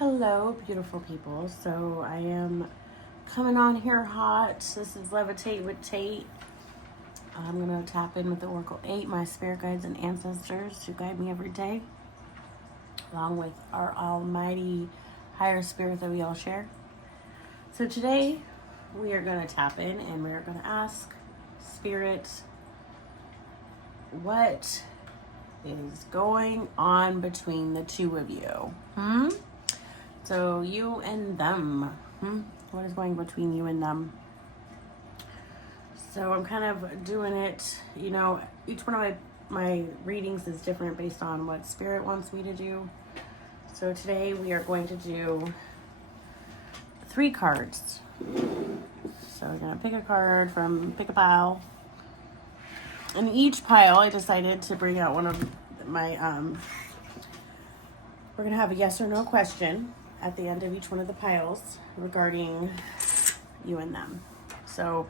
Hello, beautiful people. So I am coming on here hot. This is Levitate with Tate. I'm going to tap in with the Oracle 8, my spirit guides and ancestors to guide me every day, along with our almighty higher spirit that we all share. So today we are going to tap in and we are going to ask Spirit, what is going on between the two of you? So you and them. What is going between you and them? So I'm kind of doing it, you know, each one of my readings is different based on what Spirit wants me to do. So today we are going to do 3 cards. So we're going to pick a card from pick a pile. In each pile, I decided to bring out one of my, we're going to have a yes or no question at the end of each one of the piles regarding you and them. So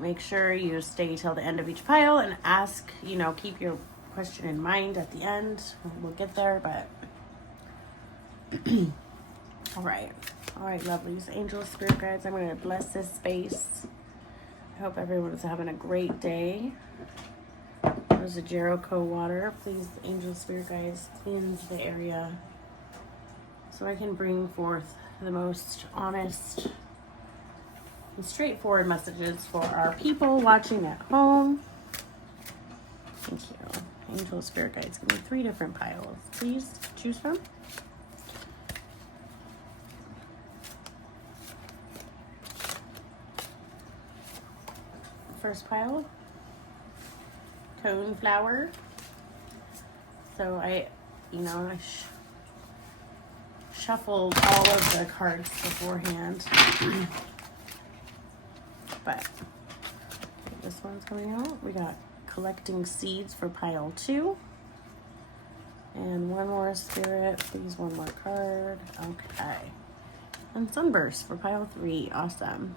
make sure you stay till the end of each pile and ask, you know, keep your question in mind at the end. We'll get there, but all right, lovelies, angels, spirit guides, I'm going to bless this space. I hope everyone's having a great day. There's a Jericho water. Please, angels, spirit guides, cleanse the area so I can bring forth the most honest and straightforward messages for our people watching at home. Thank you. Angel, spirit guides, give me 3 different piles, please, to choose from. First pile, cone flower. So I shuffled all of the cards beforehand. But this one's coming out. We got collecting seeds for pile 2. And one more spirit, please, one more card. Okay. And sunburst for pile 3. Awesome.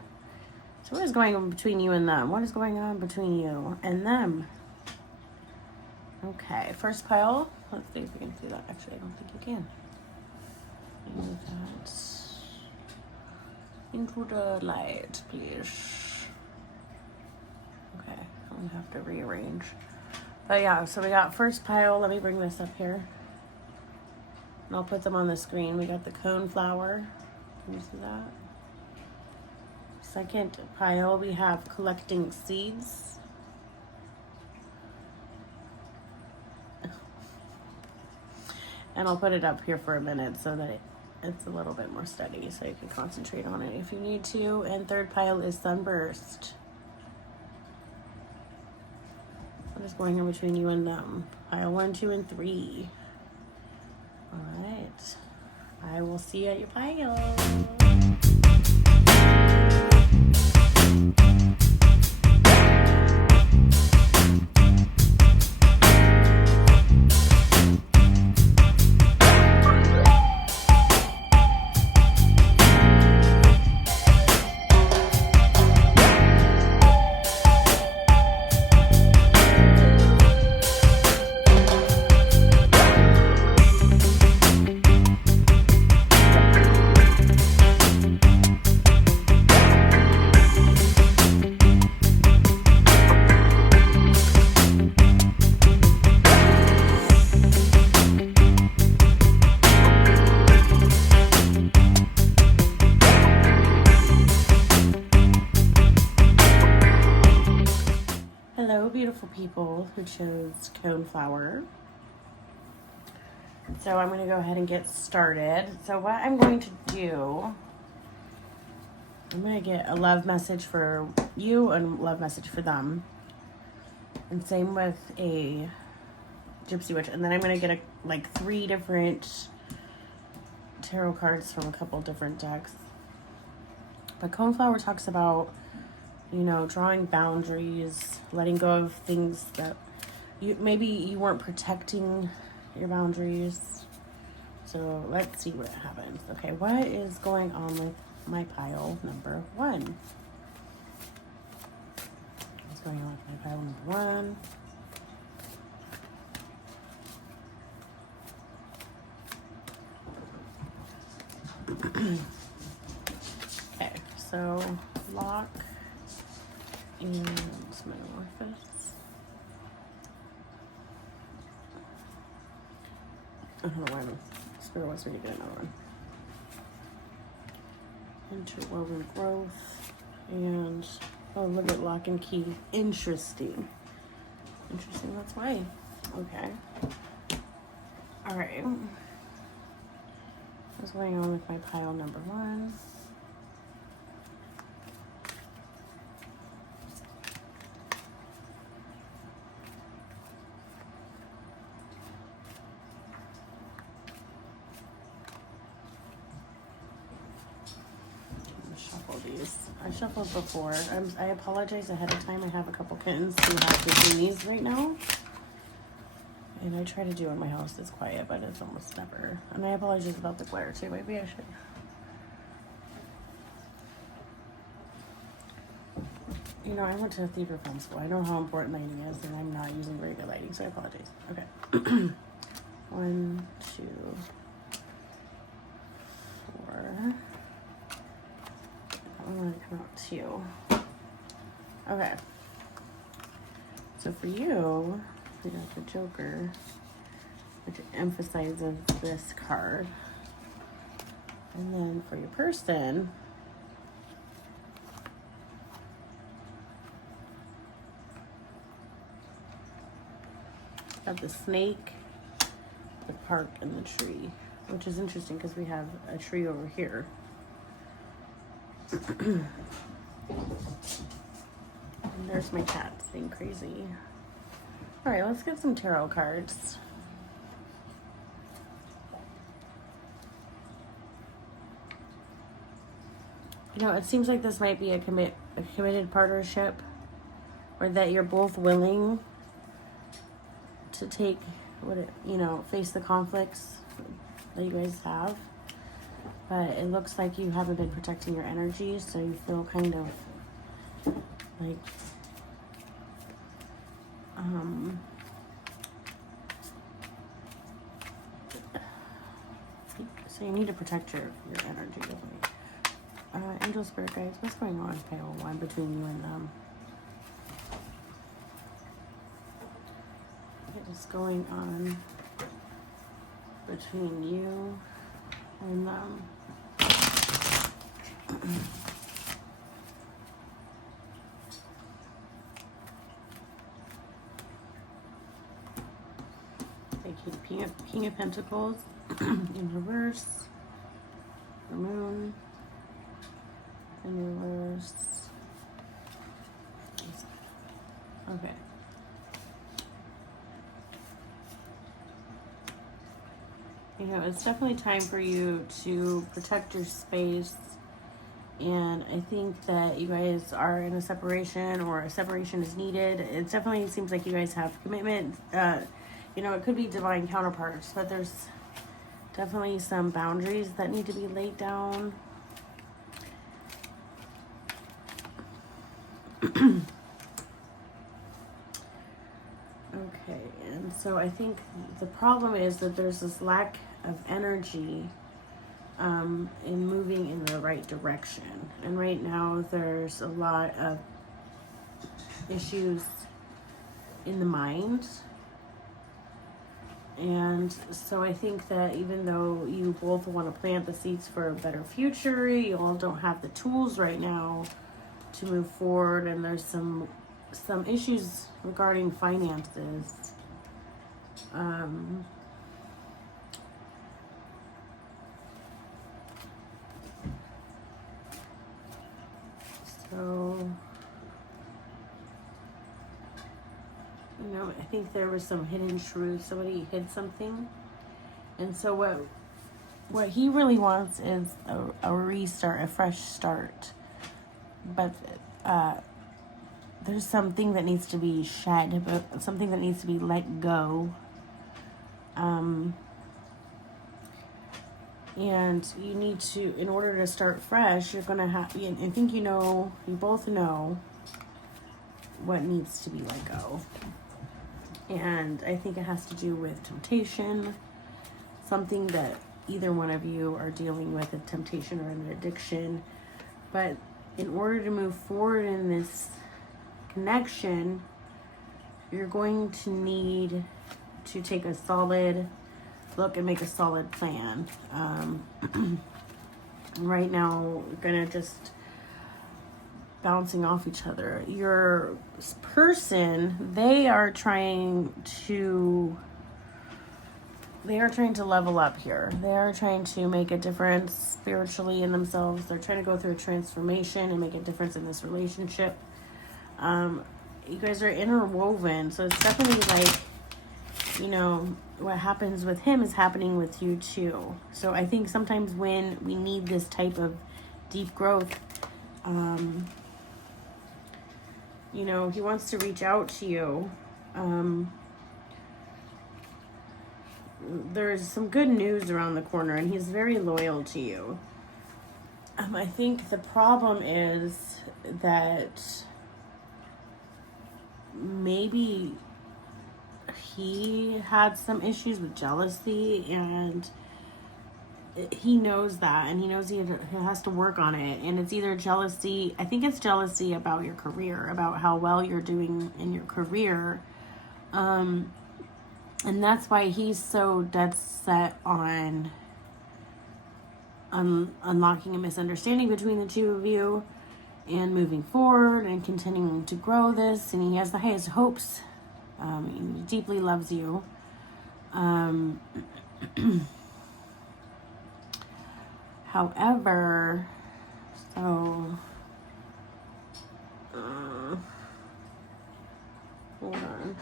So what is going on between you and them? What is going on between you and them? Okay, first pile. Let's see if we can see that. Actually, I don't think you can. Move that into the light, please. Okay, I'm gonna have to rearrange. But yeah, so we got first pile. Let me bring this up here. And I'll put them on the screen. We got the cone flower. Can you see that? Second pile, we have collecting seeds. And I'll put it up here for a minute so that it's a little bit more steady so you can concentrate on it if you need to. And third pile is sunburst. What is going on between you and them? Pile 1, 2, and 3. All right. I will see you at your pile. Beautiful people who chose cone flower. So I'm going to go ahead and get started. So what I'm going to do, I'm going to get a love message for you and love message for them. And same with a gypsy witch. And then I'm going to get like 3 different tarot cards from a couple different decks. But cone flower talks about, you know, drawing boundaries, letting go of things that maybe you weren't protecting your boundaries. So let's see what happens. Okay, what is going on with my pile number 1? What's going on with my pile number 1? Okay, so lock and metamorphosis. I don't know why the spirit wants me to get another one. Interwoven growth and oh, look at lock and key. Interesting. Interesting. That's why. Okay. All right. What's going on with my pile number 1? Shuffle these. I shuffled before. I apologize ahead of time. I have a couple kittens who have to do these right now. And I try to do in my house it's quiet, but it's almost never. And I apologize about the glare too. Maybe I should. You know, I went to a theater film school. I know how important lighting is, and I'm not using very good lighting, so I apologize. Okay. 1, 2, 4. I'm gonna come out 2. Okay. So for you, we got the Joker, which emphasizes this card. And then for your person, have the snake, the park, and the tree, which is interesting because we have a tree over here. And there's my cats being crazy. All right, let's get some tarot cards. You know, it seems like this might be a committed partnership, or that you're both willing to take face the conflicts that you guys have. But it looks like you haven't been protecting your energy, so you feel kind of like so you need to protect your energy. Angel Spirit guides, what's going on, pile 1, between you and them? What is going on between you and them? King of Pentacles in reverse, the Moon in reverse. Okay. You know, it's definitely time for you to protect your space. And I think that you guys are in a separation, or a separation is needed. It definitely seems like you guys have commitment. You know, it could be divine counterparts, but there's definitely some boundaries that need to be laid down. Okay, and so I think the problem is that there's this lack of energy in moving in the right direction. And right now there's a lot of issues in the mind. And so I think that even though you both want to plant the seeds for a better future, you all don't have the tools right now to move forward, and there's some issues regarding finances. So, you know, I think there was some hidden truth. Somebody hid something. And so what he really wants is a restart, a fresh start. But there's something that needs to be shed, but something that needs to be let go. And you need to, in order to start fresh, you're going to have, I think you both know what needs to be let go. And I think it has to do with temptation, something that either one of you are dealing with a temptation or an addiction. But in order to move forward in this connection, you're going to need to take a solid look and make a solid plan. Right now, we're going to just bouncing off each other. Your person, they are trying to level up here. They are trying to make a difference spiritually in themselves. They're trying to go through a transformation and make a difference in this relationship. You guys are interwoven, so it's definitely like, you know, what happens with him is happening with you too. So I think sometimes when we need this type of deep growth, you know, he wants to reach out to you. There's some good news around the corner, and he's very loyal to you. I think the problem is that maybe he had some issues with jealousy, and he knows that, and he knows he has to work on it. And it's either jealousy, I think it's jealousy about your career, about how well you're doing in your career. And that's why he's so dead set on unlocking a misunderstanding between the two of you and moving forward and continuing to grow this. And he has the highest hopes. He deeply loves you. However, so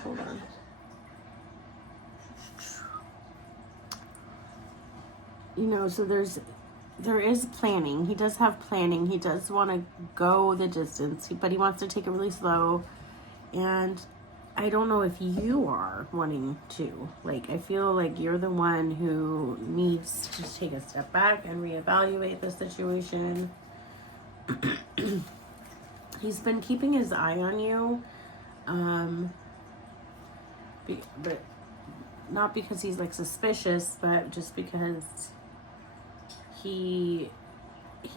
hold on. You know, so there is planning. He does have planning. He does want to go the distance, but he wants to take it really slow. And I don't know if you are wanting to. Like, I feel like you're the one who needs to take a step back and reevaluate the situation. He's been keeping his eye on you. But not because he's like suspicious, but just because he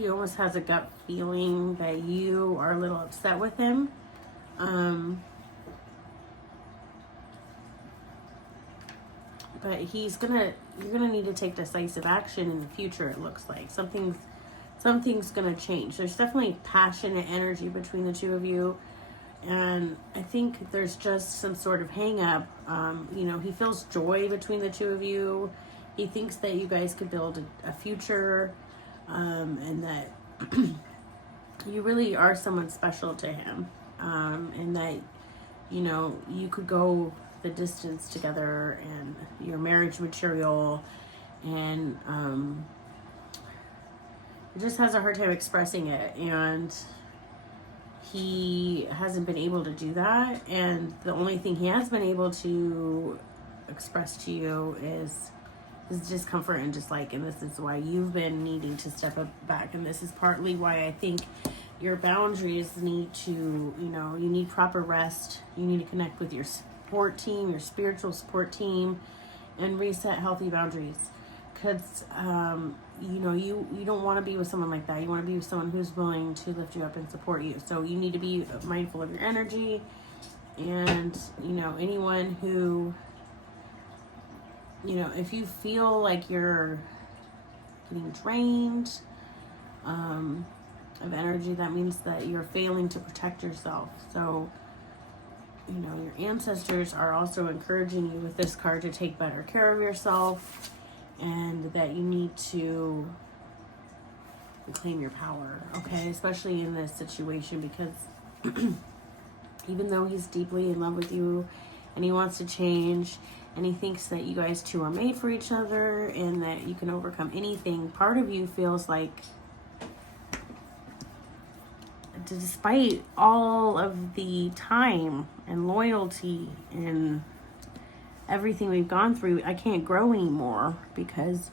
almost has a gut feeling that you are a little upset with him. But you're gonna need to take decisive action in the future. It looks like something's gonna change. There's definitely passion and energy between the two of you, and I think there's just some sort of hang up. You know, he feels joy between the two of you. He thinks that you guys could build a future, and that you really are someone special to him, and that, you know, you could go the distance together, and your marriage material, and he just has a hard time expressing it, and he hasn't been able to do that. And the only thing he has been able to express to you is his discomfort and dislike, and this is why you've been needing to step back, and this is partly why I think your boundaries need to, you know, you need proper rest. You need to connect with your support team, your spiritual support team, and reset healthy boundaries. Because you know, you don't want to be with someone like that. You want to be with someone who's willing to lift you up and support you. So you need to be mindful of your energy, and, you know, anyone who, you know, if you feel like you're getting drained of energy, that means that you're failing to protect yourself. So, you know, your ancestors are also encouraging you with this card to take better care of yourself, and that you need to reclaim your power, okay? Especially in this situation, because even though he's deeply in love with you and he wants to change, and he thinks that you guys two are made for each other and that you can overcome anything, part of you feels like, despite all of the time and loyalty and everything we've gone through, I can't grow anymore because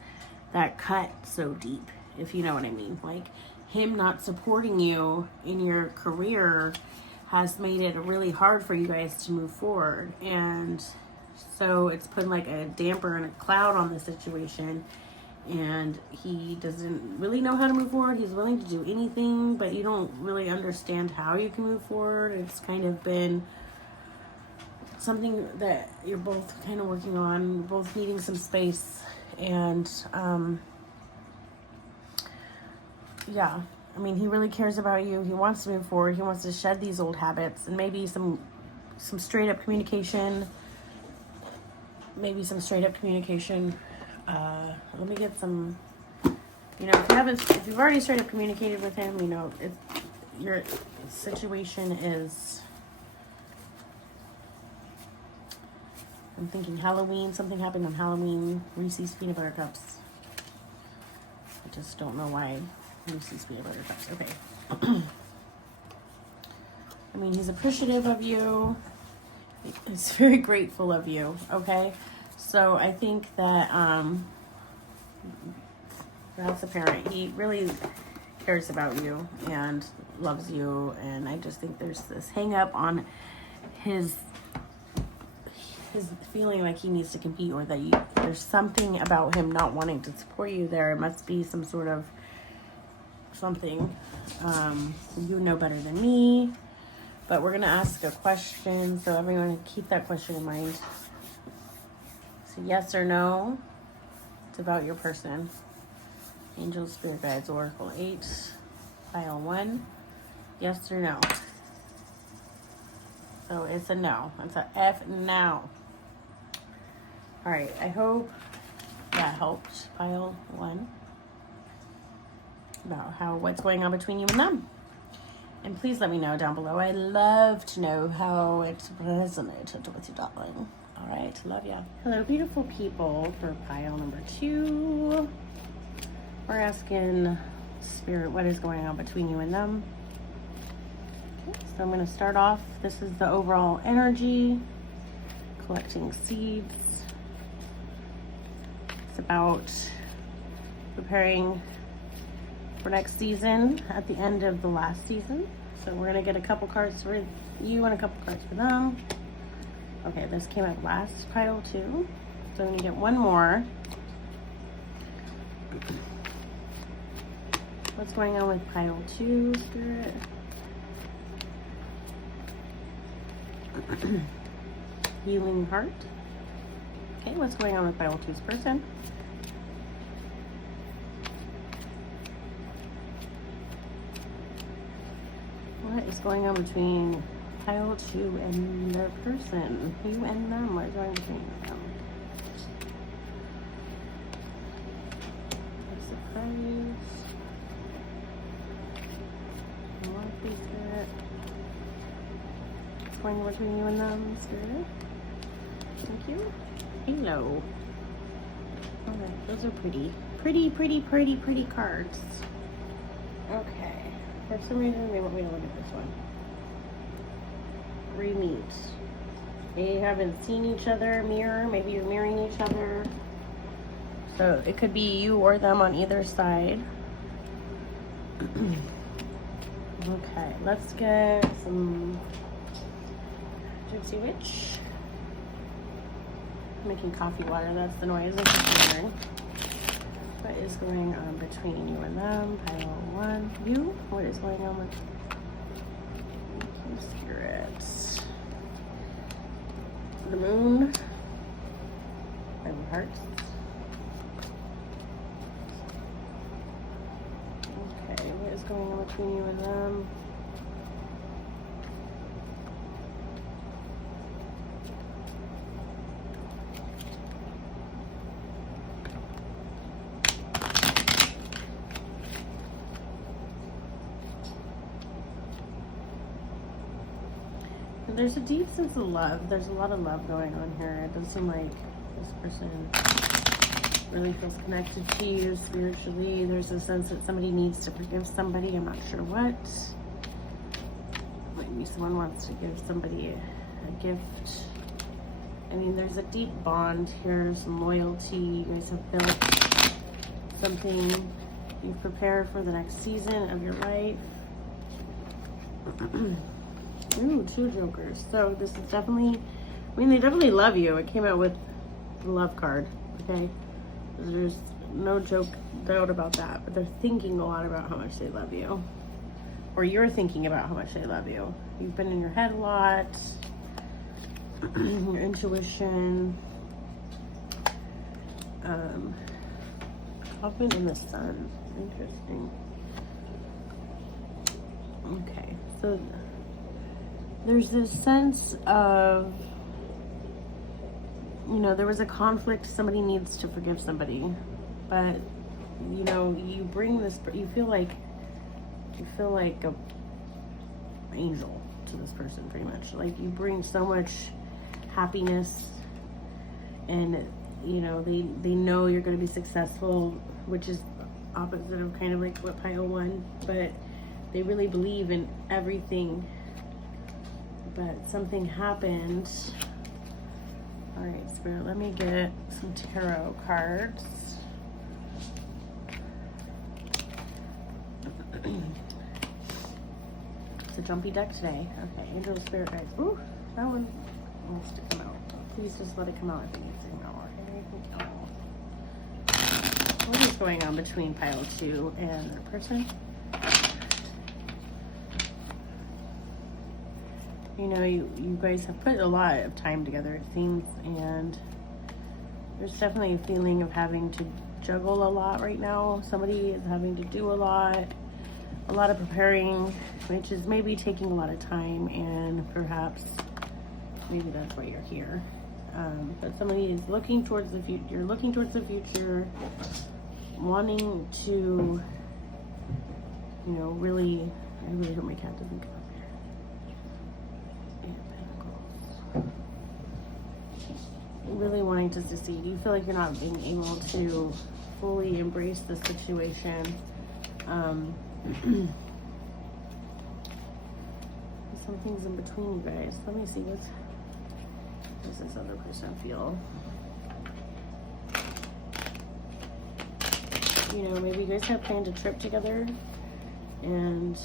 that cut so deep, if you know what I mean. Like, him not supporting you in your career has made it really hard for you guys to move forward. And so it's put like a damper and a cloud on the situation. and he doesn't really know how to move forward. He's willing to do anything, but you don't really understand how you can move forward. It's kind of been something that you're both kind of working on, you're both needing some space, and yeah, I mean, he really cares about you. He wants to move forward. He wants to shed these old habits, and maybe some straight up communication. Maybe some straight up communication. Let me get some, you know, if you've already straight up communicated with him, you know, your situation is, I'm thinking Halloween, something happened on Halloween, Reese's peanut butter cups. I just don't know why Reese's peanut butter cups. Okay. I mean, he's appreciative of you. He's very grateful of you, okay? So I think that that's apparent. He really cares about you and loves you, and I just think there's this hang up on his feeling like he needs to compete, or that there's something about him not wanting to support you there. It must be some sort of something. You know better than me. But we're going to ask a question, so everyone keep that question in mind. So yes or no, it's about your person. Angels, Spirit Guides, Oracle 8, Pile 1. Yes or no? So it's a no. It's a F now. All right, I hope that helped, Pile 1. About what's going on between you and them. And please let me know down below. I love to know how it resonated with you, darling. All right, love ya. Hello, beautiful people. For pile number 2, we're asking Spirit, what is going on between you and them? Okay, so I'm going to start off. This is the overall energy, collecting seeds. It's about preparing for next season at the end of the last season. So we're gonna get a couple cards for you and a couple cards for them. Okay, this came out last, pile 2. So I'm gonna get one more. What's going on with pile 2, Spirit? Healing heart. Okay, what's going on with pile 2's person? What is going on between pile 2 and their person? You and them. What is going on between them? A surprise. Motherpeace. What's going on between you and them, Spirit? Thank you. Hello. Alright, those are pretty. Pretty cards. Okay. For some reason, they want me to look at this one. Re-meet. They haven't seen each other, mirror. Maybe you're mirroring each other. So it could be you or them on either side. Okay, let's get some Gypsy Witch. I'm making coffee water. That's the noise I'm hearing. What is going on between you and them? Pile 1. You? What is going on with you, spirits? The moon. 5 of hearts. Okay, what is going on between you and them? There's a deep sense of love. There's a lot of love going on here. It does seem like this person really feels connected to you spiritually. There's a sense that somebody needs to forgive somebody. I'm not sure what. Maybe someone wants to give somebody a gift. I mean, there's a deep bond here, some loyalty. You guys have built something. You've prepared for the next season of your life. Ooh, 2 jokers. So this is definitely, I mean, they definitely love you. It came out with the love card, okay? There's no doubt about that. But they're thinking a lot about how much they love you. Or you're thinking about how much they love you. You've been in your head a lot. Your intuition. I've been in the sun. Interesting. Okay, so there's this sense of, you know, there was a conflict. Somebody needs to forgive somebody, but you know, you bring this. You feel like a angel to this person, pretty much. Like you bring so much happiness, and you know they know you're going to be successful, which is opposite of kind of like what pile 1, but they really believe in everything. But something happened. All right, Spirit, let me get some tarot cards. It's a jumpy deck today. Okay, Angel, Spirit, guys. Ooh, that one wants to come out. Please just let it come out. I think it's in our What is going on between pile 2 and their person? You know, you guys have put a lot of time together, it seems, and there's definitely a feeling of having to juggle a lot right now. Somebody is having to do a lot of preparing, which is maybe taking a lot of time, and perhaps maybe that's why you're here. But somebody is looking towards the future. You're looking towards the future, wanting to, you know, really, I really hope my cat doesn't come up here. Really wanting to succeed. You feel like you're not being able to fully embrace the situation. Something's in between you guys. Let me see what does this other person feel. You know, maybe you guys have planned a trip together, and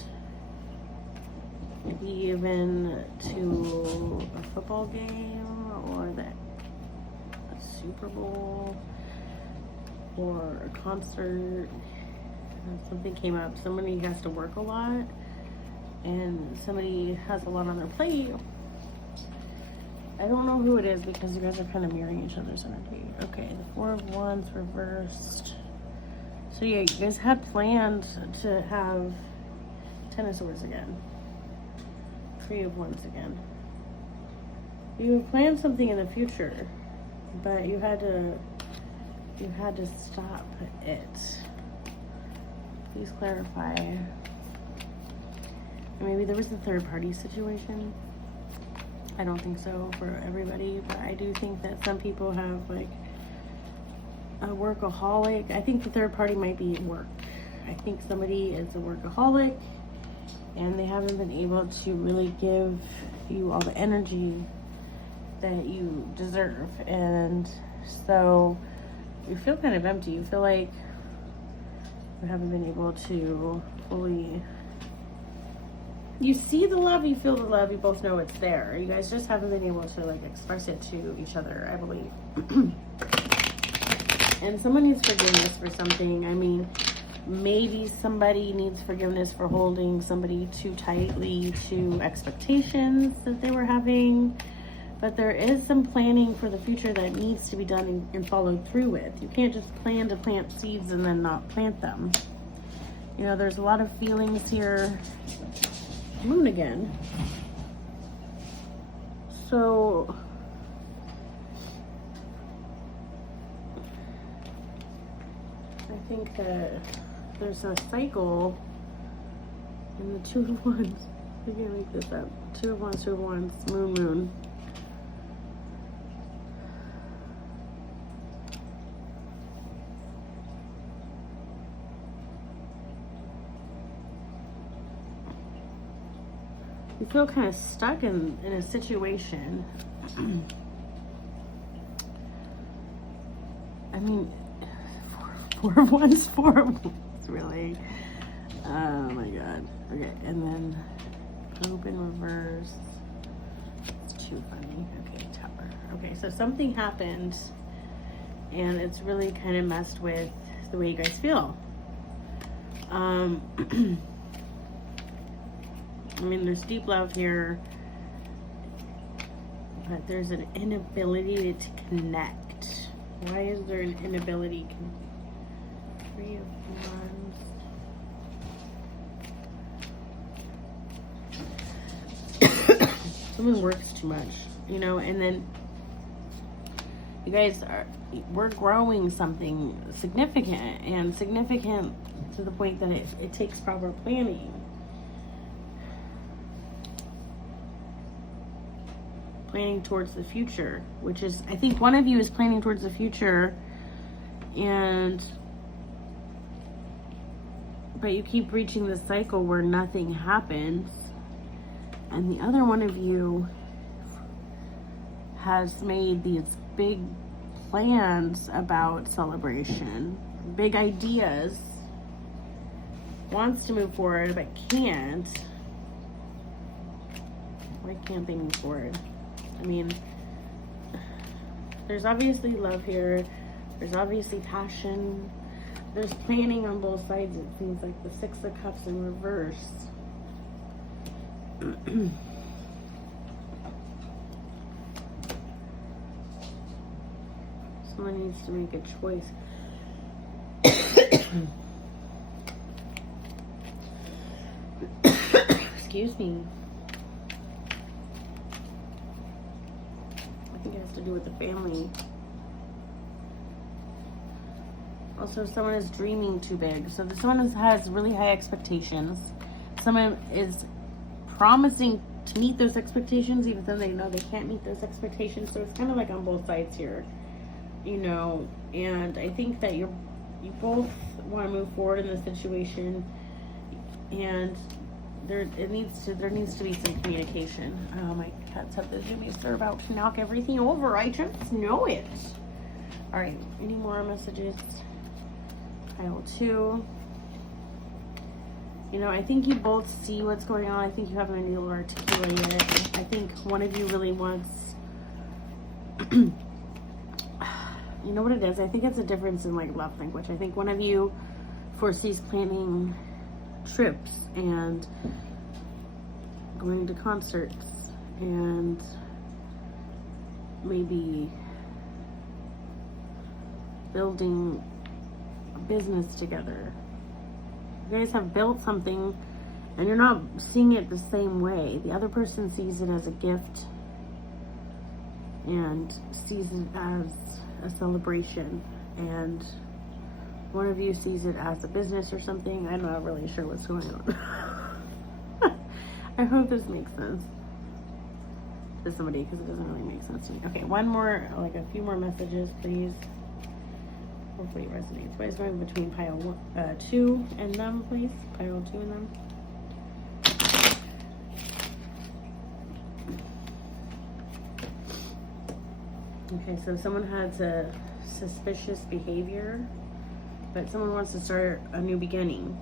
maybe even to a football game or a Super Bowl or a concert. Something came up. Somebody has to work a lot, and somebody has a lot on their plate. I don't know who it is because you guys are kind of mirroring each other's energy. Okay, the 4 of Wands reversed. So yeah, you guys had planned to have 10 of Swords again. 3 of Wands again. You planned something in the future, but you had to stop it. Please clarify. Maybe there was a third party situation. I don't think so for everybody, but I do think that some people have like a workaholic. I think the third party might be at work. I think somebody is a workaholic and they haven't been able to really give you all the energy that you deserve. And so you feel kind of empty. You feel like you haven't been able to fully, you see the love, you feel the love, you both know it's there. You guys just haven't been able to like express it to each other, I believe. And someone needs forgiveness for something. I mean, maybe somebody needs forgiveness for holding somebody too tightly to expectations that they were having. But there is some planning for the future that needs to be done and followed through with. You can't just plan to plant seeds and then not plant them. You know, there's a lot of feelings here. Moon again. So I think that there's a cycle in the 2 of Wands. I can't make this up. 2 of Wands, 2 of Wands, moon, moon. You feel kind of stuck in a situation. I mean, 4 of Wands, 4 of Wands, really. Oh my God. Okay, and then Pope in reverse. It's too funny. Okay, Tower. Okay, so something happened, and it's really kind of messed with the way you guys feel. I mean, there's deep love here, but there's an inability to connect. Why is there an inability? 3 of Wands. Someone works too much, you know, and then you guys we're growing something significant, and significant to the point that it takes proper planning. Planning towards the future, which is, I think one of you is planning towards the future, but you keep reaching this cycle where nothing happens, and the other one of you has made these big plans about celebration, big ideas, wants to move forward but can't. Why can't they move forward? I mean, there's obviously love here, there's obviously passion, there's planning on both sides. It seems like the 6 of Cups in reverse. Someone needs to make a choice. Excuse me. I think it has to do with the family. Also, someone is dreaming too big. So someone has really high expectations. Someone is promising to meet those expectations, even though they know they can't meet those expectations. So it's kind of like on both sides here, you know. And I think that you both want to move forward in this situation, and there needs to be some communication. Oh, my cats have the zoomies. They're about to knock everything over. I just know it. All right, any more messages? Pile 2. You know, I think you both see what's going on. I think you haven't been able to articulate it. I think one of you really wants, you know what it is? I think it's a difference in like love language. I think one of you foresees planning trips and going to concerts and maybe building a business together. You guys have built something and you're not seeing it the same way. The other person sees it as a gift and sees it as a celebration, and one of you sees it as a business or something. I'm not really sure what's going on. I hope this makes sense to somebody, because it doesn't really make sense to me. Okay, one more, like a few more messages, please. Hopefully it resonates. What is going between pile 2 and them, please? Pile 2 and them. Okay, so someone has a suspicious behavior, but someone wants to start a new beginning.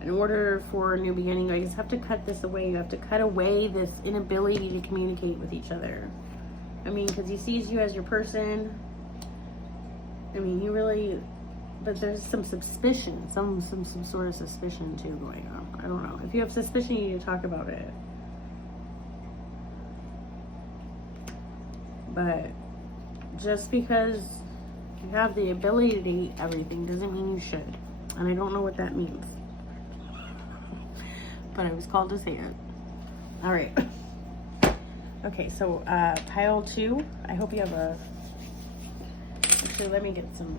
In order for a new beginning, you just have to cut this away. You have to cut away this inability to communicate with each other. I mean, because he sees you as your person. I mean, he really, but there's some suspicion, some sort of suspicion too going on. I don't know. If you have suspicion, you need to talk about it. But just because you have the ability to eat everything doesn't mean you should. And I don't know what that means. But I was called to say it. All right. Okay, so pile 2. I hope you have a... Actually, let me get some...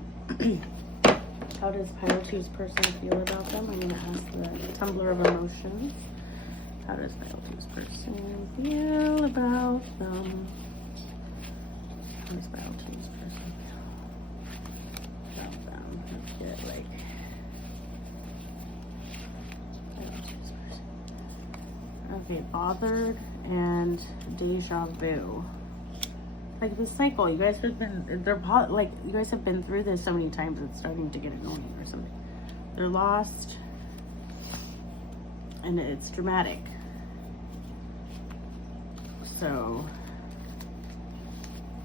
How does pile 2's person feel about them? I'm going to ask the tumbler of emotions. How does pile 2's person feel about them? How does pile 2's person feel about them? Let's get like... Okay, bothered and deja vu. Like this cycle, you guys have been, you guys have been through this so many times, it's starting to get annoying or something. They're lost and it's dramatic. So,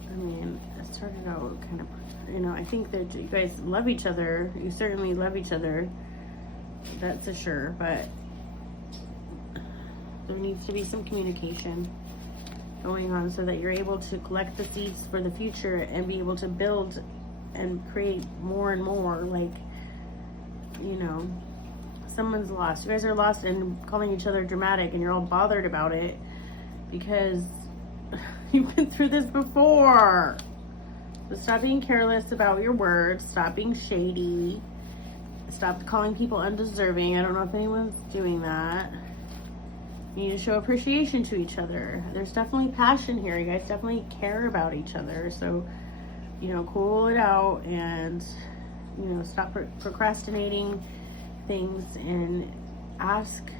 I mean, it started out kind of, you know, I think that you guys love each other. You certainly love each other. That's for sure. But there needs to be some communication going on so that you're able to collect the seeds for the future and be able to build and create more and more. Like, you know, someone's lost. You guys are lost and calling each other dramatic, and you're all bothered about it because you've been through this before. So stop being careless about your words. Stop being shady. Stop calling people undeserving. I don't know if anyone's doing that. You need to show appreciation to each other. There's definitely passion here. You guys definitely care about each other. So, you know, cool it out and, you know, stop procrastinating things and ask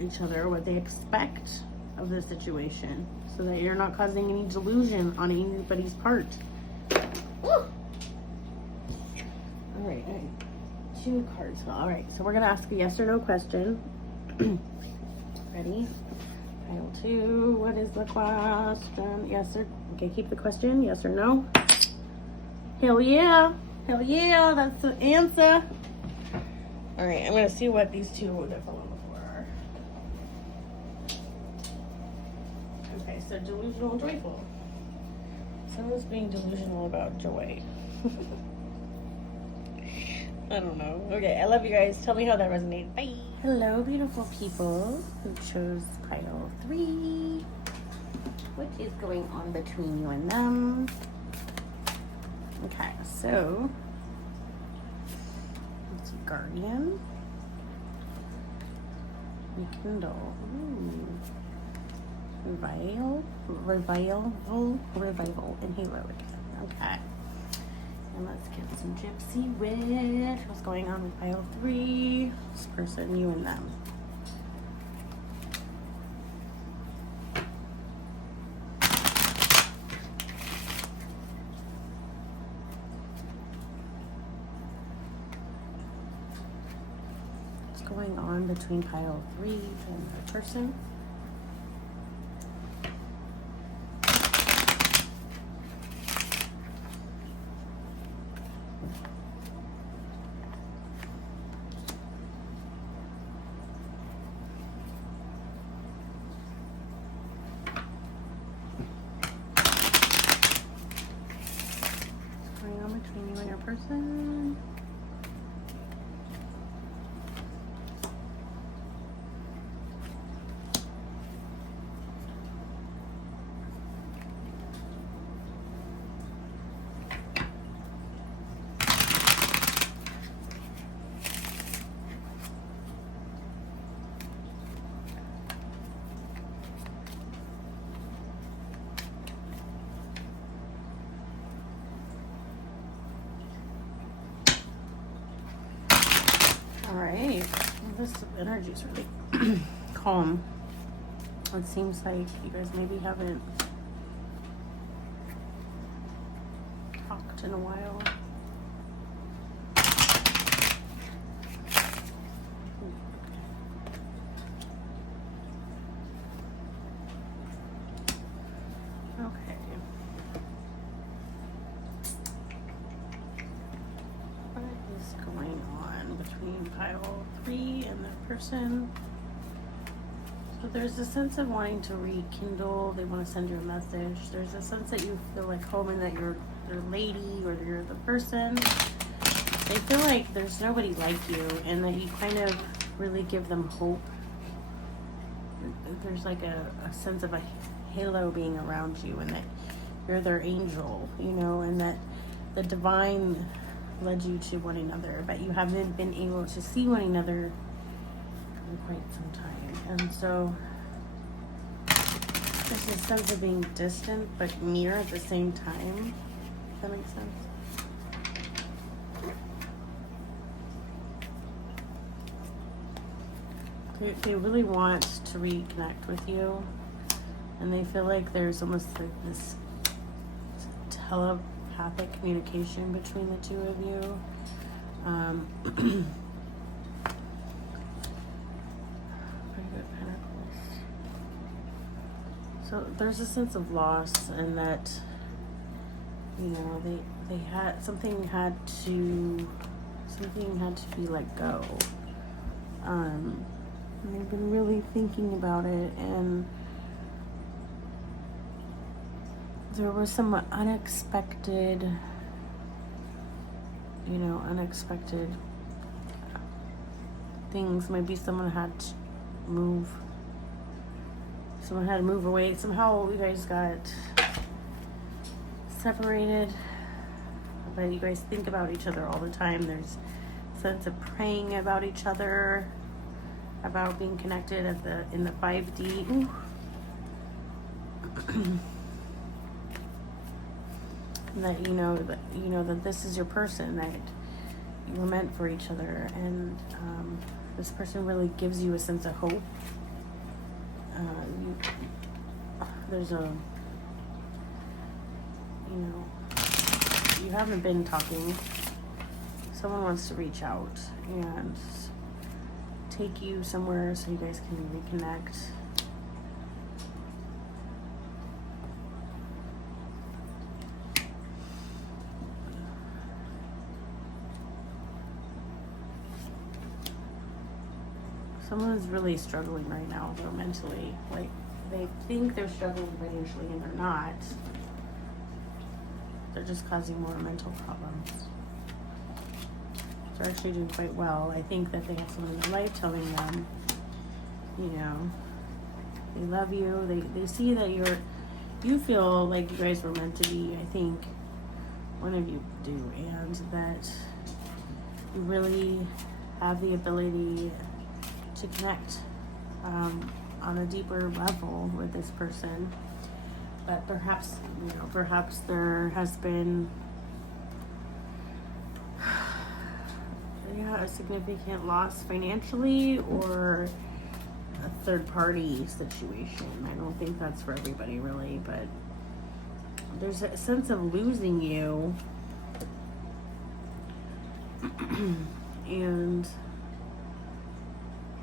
each other what they expect of the situation so that you're not causing any delusion on anybody's part. Woo! All right. 2 cards. All right, so we're gonna ask a yes or no question. Ready? Pile 2. What is the question? Yes or okay? Keep the question. Yes or no? Hell yeah! Hell yeah! That's the answer. All right, I'm gonna see what these 2 that fell on the floor are. Okay, so delusional and joyful. Someone's being delusional about joy. I don't know. Okay, I love you guys. Tell me how that resonates. Bye. Hello, beautiful people who chose pile 3. What is going on between you and them? Okay, so it's Guardian. Rekindle. Ooh. Revival, and heroic. Okay. And let's get some Gypsy with what's going on with pile 3. This person, you and them. What's going on between pile 3 and the person? Between you and your person. Alright, well, this energy is really calm. It seems like you guys maybe haven't talked in a while. Okay. What is going on between pile 3 and that person? So there's a sense of wanting to rekindle. They want to send you a message. There's a sense that you feel like home and that you're their lady or you're the person. They feel like there's nobody like you and that you kind of really give them hope. There's like a sense of a halo being around you and that you're their angel, you know, and that the divine led you to one another, but you haven't been able to see one another in quite some time. And so there's a sense of being distant but near at the same time. Does that make sense? They really want to reconnect with you, and they feel like there's almost like this telepathic communication between the two of you. So there's a sense of loss, and that, you know, something had to be let go. And they've been really thinking about it, and there was some unexpected things. Maybe someone had to move away. Somehow you guys got separated, but you guys think about each other all the time. There's a sense of praying about each other, about being connected in the 5D. Ooh. That you know that this is your person, that you were meant for each other, and this person really gives you a sense of hope. You haven't been talking. Someone wants to reach out and take you somewhere so you guys can reconnect. Someone's really struggling right now, though, mentally. Like, they think they're struggling financially, and they're not. They're just causing more mental problems. They're actually doing quite well. I think that they have someone in their life telling them, they love you. They see that you feel like you guys were meant to be. I think one of you do, and that you really have the ability to connect on a deeper level with this person. But perhaps there has been a significant loss financially, or a third party situation. I don't think that's for everybody, really, but there's a sense of losing you. And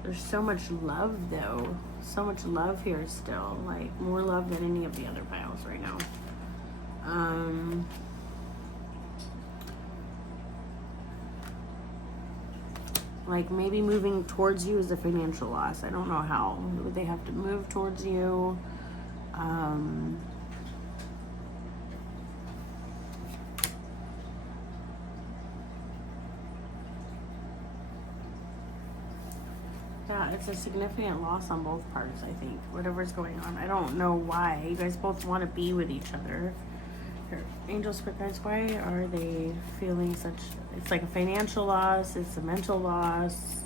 there's so much love, though. So much love here still. Like, more love than any of the other piles right now. Like, maybe moving towards you is a financial loss. I don't know how. Would they have to move towards you? Yeah, it's a significant loss on both parts, I think. Whatever's going on. I don't know why. You guys both want to be with each other. Here, Angel Spirit Guides, why are they feeling such... It's like a financial loss. It's a mental loss.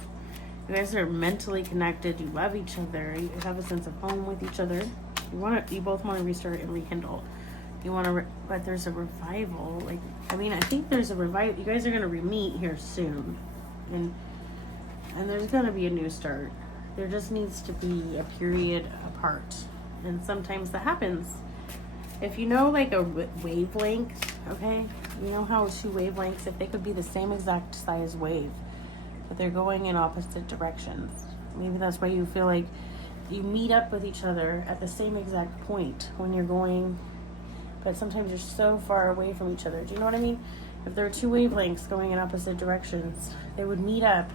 You guys are mentally connected. You love each other. You have a sense of home with each other. You both want to restart and rekindle. You want to... but there's a revival. Like, I think there's a revival. You guys are going to re-meet here soon. And there's going to be a new start. There just needs to be a period apart. And sometimes that happens. If you know, like, a wavelength, okay? You know how two wavelengths, if they could be the same exact size wave, but they're going in opposite directions. Maybe that's why you feel like you meet up with each other at the same exact point when you're going, but sometimes you're so far away from each other. Do you know what I mean? If there are two wavelengths going in opposite directions, they would meet up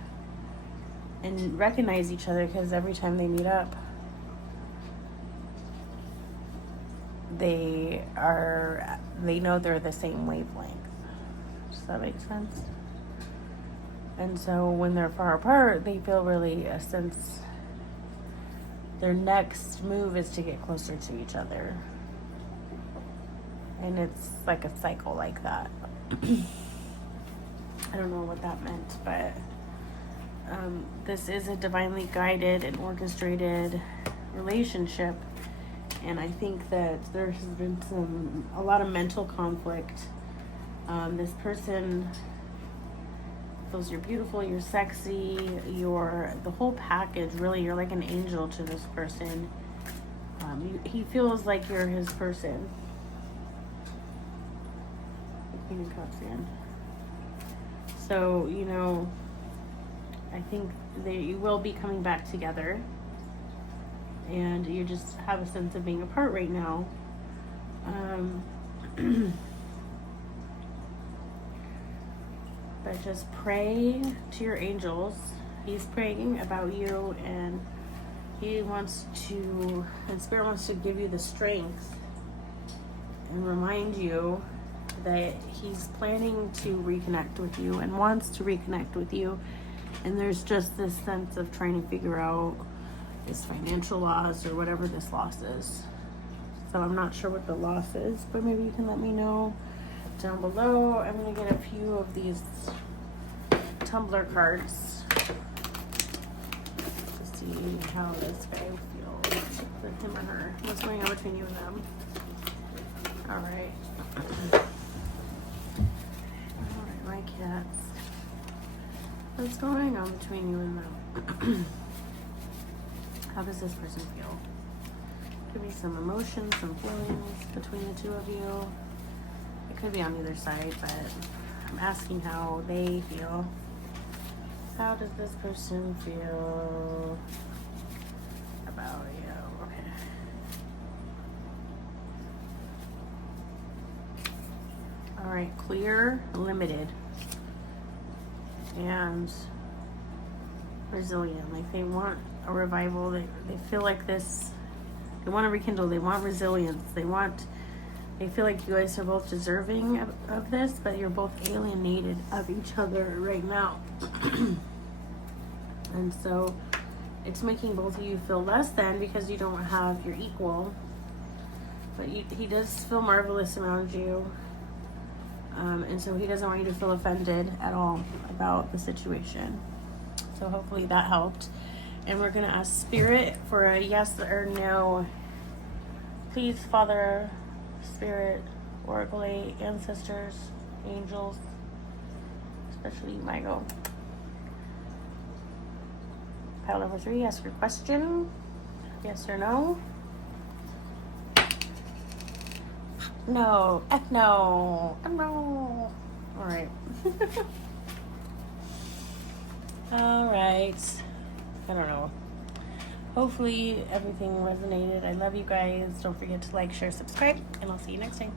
and recognize each other, because every time they meet up, they know they're the same wavelength. Does that make sense? And so when they're far apart, they feel really a sense, their next move is to get closer to each other. And it's like a cycle like that. I don't know what that meant, but this is a divinely guided and orchestrated relationship, and I think that there has been a lot of mental conflict. This person feels you're beautiful, you're sexy, you're the whole package. Really, you're like an angel to this person. He feels like you're his person. The Queen of Cups in. So, I think you will be coming back together, and you just have a sense of being apart right now. But just pray to your angels. He's praying about you, and he wants to, and Spirit wants to give you the strength and remind you that he's planning to reconnect with you and wants to reconnect with you. And there's just this sense of trying to figure out this financial loss or whatever this loss is. So I'm not sure what the loss is, but maybe you can let me know down below. I'm going to get a few of these tumbler cards to see how this guy feels with him or her. What's going on between you and them? All right. All right, my cats. What's going on between you and them? How does this person feel? Could be some emotions, some feelings between the two of you. It could be on either side, but I'm asking how they feel. How does this person feel about you? Okay. All right, clear, limited, and resilient. Like they want a revival. They feel like this. They want to rekindle. They want resilience. They feel like you guys are both deserving of this, but you're both alienated of each other right now. And so it's making both of you feel less than because you don't have your equal. But he does feel marvelous around you. And so he doesn't want you to feel offended at all about the situation. So hopefully that helped. And we're going to ask Spirit for a yes or no. Please, Father, Spirit, Oracle, ancestors, angels, especially Michael. Pile number 3, ask your question. Yes or no? No. No. No. All right. All right. I don't know. Hopefully everything resonated. I love you guys. Don't forget to like, share, subscribe, and I'll see you next time.